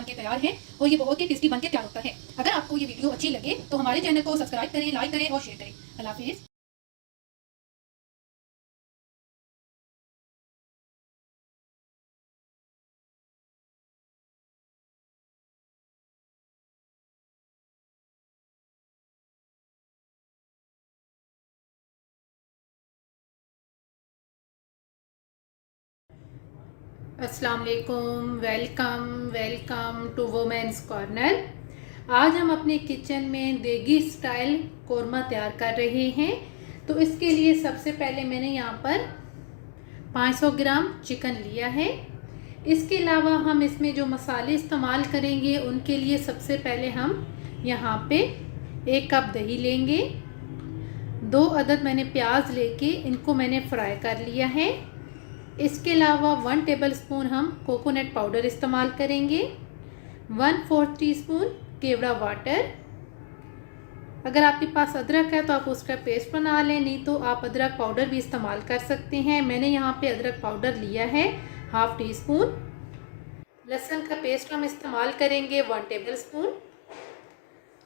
बनके तैयार है और ये बहुत ही टेस्टी बनके तैयार होता है। अगर आपको ये वीडियो अच्छी लगे तो हमारे चैनल को सब्सक्राइब करें, लाइक करें और शेयर करें। अल्लाह हाफिज़। अस्सलाम वालेकुम, welcome welcome to women's corner. आज हम अपने किचन में देगी स्टाइल कोरमा तैयार कर रहे हैं। तो इसके लिए सबसे पहले मैंने यहाँ पर 500 ग्राम चिकन लिया है। इसके अलावा हम इसमें जो मसाले इस्तेमाल करेंगे उनके लिए सबसे पहले हम यहाँ पे 1 कप दही लेंगे। 2 अदद मैंने प्याज लेके इनको मैंने फ्राई कर लिया है। इसके अलावा 1 टेबलस्पून हम कोकोनट पाउडर इस्तेमाल करेंगे। 1/4 टीस्पून केवड़ा वाटर। अगर आपके पास अदरक है तो आप उसका पेस्ट बना लें, नहीं तो आप अदरक पाउडर भी इस्तेमाल कर सकते हैं। मैंने यहाँ पे अदरक पाउडर लिया है 1/2 टीस्पून। लहसुन का पेस्ट हम इस्तेमाल करेंगे 1 टेबलस्पून।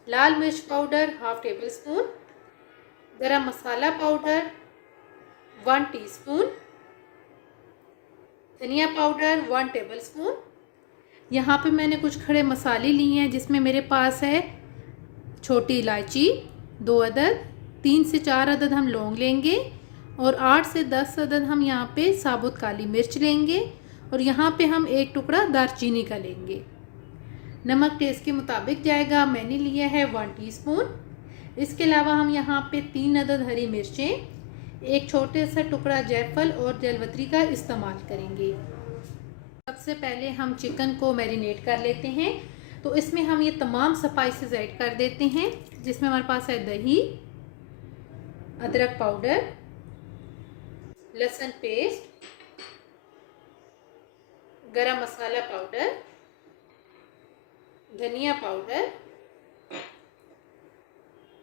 लाल मिर्च पाउडर 1/2 टेबलस्पून। गरम मसाला पाउडर 1 टीस्पून। धनिया पाउडर 1 टेबलस्पून। यहाँ पे मैंने कुछ खड़े मसाले लिए हैं, जिसमें मेरे पास है छोटी इलायची 2 अदद, 3 से 4 अदद हम लौंग लेंगे और 8 से 10 अदद हम यहाँ पे साबुत काली मिर्च लेंगे और यहाँ पे हम 1 टुकड़ा दालचीनी का लेंगे। नमक टेस्ट के मुताबिक जाएगा, मैंने लिया है 1 टीस्पून। इसके अलावा हम यहाँ पे 3 अदद हरी मिर्चें, 1 छोटे सा टुकड़ा जायफल और जलवत्री का इस्तेमाल करेंगे। सबसे पहले हम चिकन को मैरिनेट कर लेते हैं। तो इसमें हम ये तमाम स्पाइसेस ऐड कर देते हैं, जिसमें हमारे पास है दही, अदरक पाउडर, लहसुन पेस्ट, गरम मसाला पाउडर, धनिया पाउडर,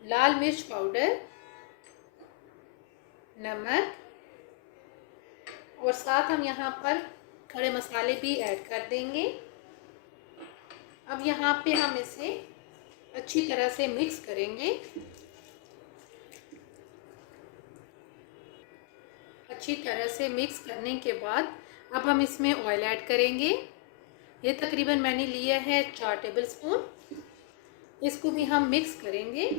लाल मिर्च पाउडर, नमक और साथ हम यहाँ पर खड़े मसाले भी ऐड कर देंगे। अब यहाँ पे हम इसे अच्छी तरह से मिक्स करेंगे। अच्छी तरह से मिक्स करने के बाद अब हम इसमें ऑयल ऐड करेंगे। ये तकरीबन मैंने लिया है 4 टेबलस्पून। इसको भी हम मिक्स करेंगे।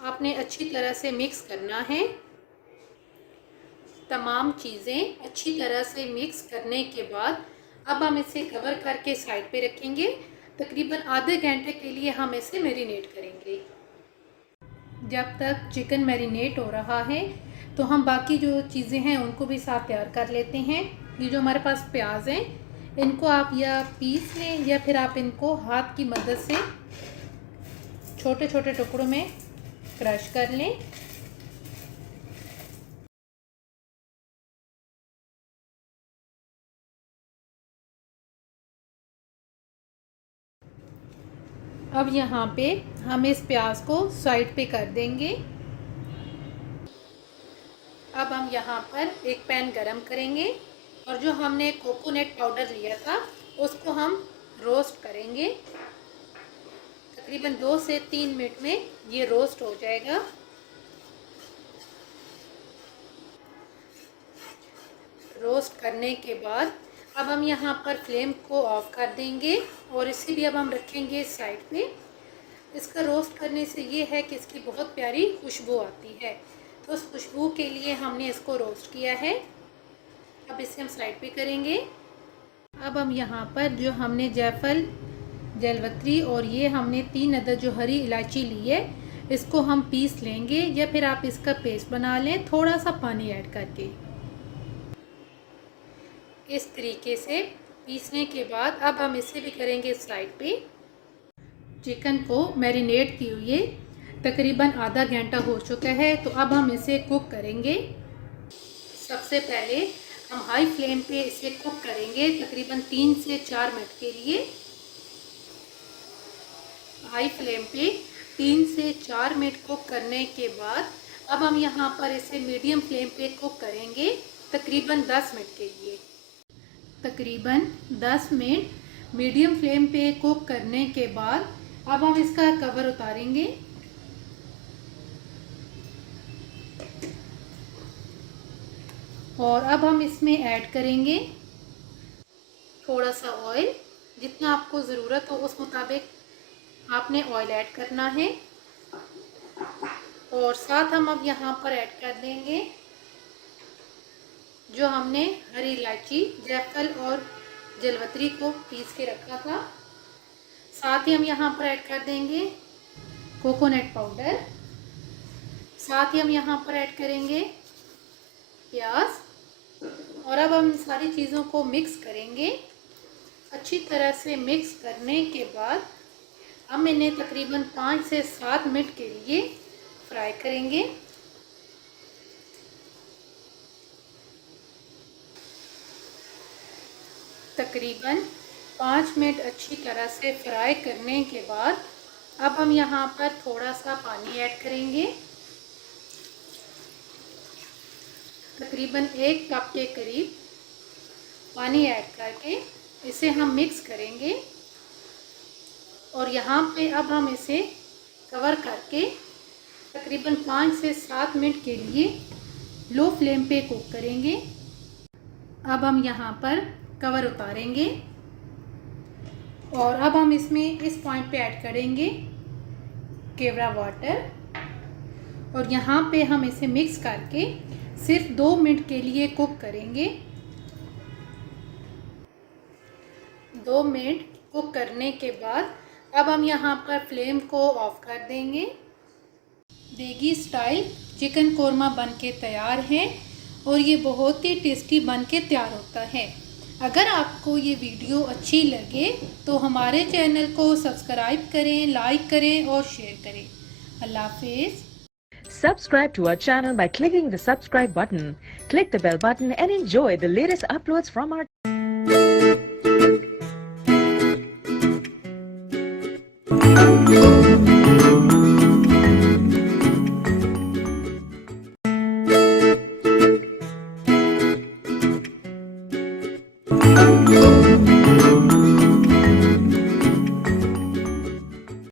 आपने अच्छी तरह से मिक्स करना है। तमाम चीज़ें अच्छी तरह से मिक्स करने के बाद अब हम इसे कवर करके साइड पे रखेंगे। तकरीबन आधे घंटे के लिए हम इसे मैरिनेट करेंगे। जब तक चिकन मैरिनेट हो रहा है तो हम बाकी जो चीज़ें हैं उनको भी साथ तैयार कर लेते हैं। ये जो हमारे पास प्याज हैं, इनको आप या पीस लें या फिर आप इनको हाथ की मदद से छोटे छोटे टुकड़ों में क्रश कर लें। अब यहाँ पे हम इस प्याज को साइड पे कर देंगे। अब हम यहाँ पर एक पैन गरम करेंगे और जो हमने कोकोनट पाउडर लिया था उसको हम रोस्ट करेंगे। तकरीबन 2 से 3 मिनट में ये रोस्ट हो जाएगा। रोस्ट करने के बाद अब हम यहाँ पर फ्लेम को ऑफ कर देंगे और इसे भी अब हम रखेंगे साइड पे। इसका रोस्ट करने से ये है कि इसकी बहुत प्यारी खुशबू आती है, तो उस खुशबू के लिए हमने इसको रोस्ट किया है। अब इसे हम साइड पे करेंगे। अब हम यहाँ पर जो हमने जायफल, जलवत्री और ये हमने 3 अदद जो हरी इलायची ली है, इसको हम पीस लेंगे या फिर आप इसका पेस्ट बना लें थोड़ा सा पानी ऐड करके। इस तरीके से पीसने के बाद अब हम इसे भी करेंगे साइड पे। चिकन को मैरिनेट किए हुए तकरीबन आधा घंटा हो चुका है, तो अब हम इसे कुक करेंगे। सबसे पहले हम हाई फ्लेम पे इसे कुक करेंगे तकरीबन 3 से 4 मिनट के लिए। हाई फ्लेम पे 3 से 4 मिनट कुक करने के बाद अब हम यहाँ पर इसे मीडियम फ्लेम पे कुक करेंगे तकरीबन 10 मिनट के लिए। तकरीबन 10 मिनट मीडियम फ्लेम पे कुक करने के बाद अब हम इसका कवर उतारेंगे। और अब हम इसमें ऐड करेंगे थोड़ा सा ऑयल। जितना आपको ज़रूरत हो उस मुताबिक आपने ऑयल ऐड करना है। और साथ हम अब यहाँ पर ऐड कर देंगे जो हमने हरी इलायची, जायफल और जलवतरी को पीस के रखा था। साथ ही हम यहाँ पर ऐड कर देंगे कोकोनट पाउडर। साथ ही हम यहाँ पर ऐड करेंगे प्याज। और अब हम सारी चीज़ों को मिक्स करेंगे। अच्छी तरह से मिक्स करने के बाद हम इन्हें तकरीबन 5 से 7 मिनट के लिए फ्राई करेंगे। तकरीबन 5 मिनट अच्छी तरह से फ्राई करने के बाद अब हम यहाँ पर थोड़ा सा पानी ऐड करेंगे। तकरीबन 1 कप के करीब पानी ऐड करके इसे हम मिक्स करेंगे। और यहाँ पे अब हम इसे कवर करके तकरीबन 5 से 7 मिनट के लिए लो फ्लेम पे कुक करेंगे। अब हम यहाँ पर कवर उतारेंगे और अब हम इसमें इस पॉइंट पे ऐड करेंगे केवड़ा वाटर। और यहाँ पे हम इसे मिक्स करके सिर्फ 2 मिनट के लिए कुक करेंगे। 2 मिनट कुक करने के बाद अब हम यहाँ पर फ्लेम को ऑफ कर देंगे। देगी स्टाइल चिकन कोरमा बनके तैयार है और ये बहुत ही टेस्टी बनके तैयार होता है। अगर आपको ये वीडियो अच्छी लगे तो हमारे चैनल को सब्सक्राइब करें, लाइक करें और शेयर करें। अल्लाह हाफिज़। Subscribe to our channel by clicking the subscribe button. Click the bell button and enjoy the latest uploads from our